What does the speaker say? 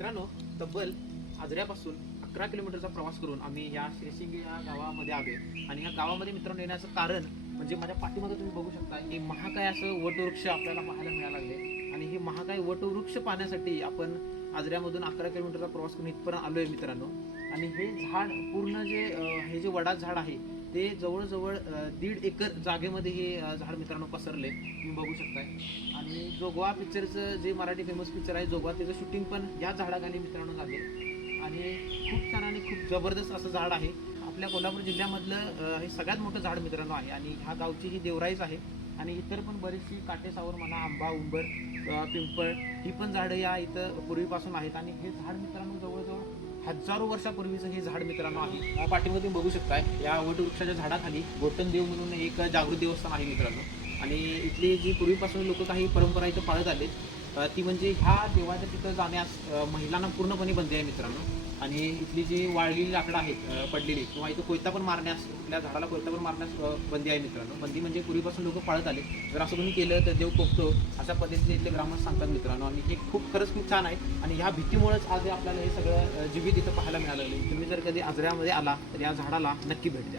मित्रांनो तब्बल आजऱ्यापासून अकरा किलोमीटरचा प्रवास करून आम्ही या श्रीसिंग या गावामध्ये आलोय. आणि या गावामध्ये मित्रांनो येण्याचं कारण म्हणजे माझ्या पाठीमध्ये तुम्ही बघू शकता की महाकाय असं वटवृक्ष आपल्याला पाहायला मिळायला लागले आणि हे महाकाय वटवृक्ष पाहण्यासाठी आपण आजऱ्यामधून अकरा किलोमीटरचा प्रवास करून इथपर्यंत आलोय मित्रांनो. आणि हे झाड पूर्ण जे हे जे वडा झाड आहे ते जवळजवळ दीड एकर जागेमध्ये हे झाड मित्रांनो पसरले. तुम्ही बघू शकताय. आणि जोगवा पिक्चरचं जे मराठी फेमस पिक्चर आहे जोगवा त्याचं शूटिंग पण या झाडाखाली मित्रांनो झाले. आणि खूप छान आणि खूप जबरदस्त असं झाड आहे. आपल्या कोल्हापूर जिल्ह्यामधलं हे सगळ्यात मोठं झाड मित्रांनो आहे. आणि ह्या गावची ही देवराईच आहे. आणि इतर पण बरीचशी काटेसावर म्हणा आंबा उंबर पिंपळ ही पण झाडं या इथं पूर्वीपासून आहेत. आणि हे झाड मित्रांनो जवळजवळ हजारो वर्षापूर्वीचं हे झाड मित्रांनो आहे. या पाठीमध्ये तुम्ही बघू शकताय या वटवृक्षाच्या झाडाखाली गोटन देव म्हणून एक जागृत देवस्थान आहे मित्रांनो. आणि इथली जी पूर्वीपासून लोक काही परंपरा इथं पाळत आले ती म्हणजे ह्या देवाच्या तिथं जाण्यास महिलांना पूर्णपणे बंदी आहे मित्रांनो. आणि इथली जी वाळलेली लाकडं आहेत पडलेली किंवा इथं कोयता पण मारण्यास कुठल्या झाडाला कोयता पण मारण्यास बंदी आहे मित्रांनो. बंदी म्हणजे पूर्वीपासून लोक पाळत आले. जर असं तुम्ही केलं तर देव कोपतो अशा पद्धतीने इथले ग्रामस्थ सांगतात मित्रांनो. आणि हे खूप खरंच खूप छान आहे. आणि ह्या भीतीमुळेच आज आपल्याला हे सगळं जीवित इथं पाहायला मिळालं. तुम्ही जर कधी आजऱ्यामध्ये आला तर या झाडाला नक्की भेट द्या.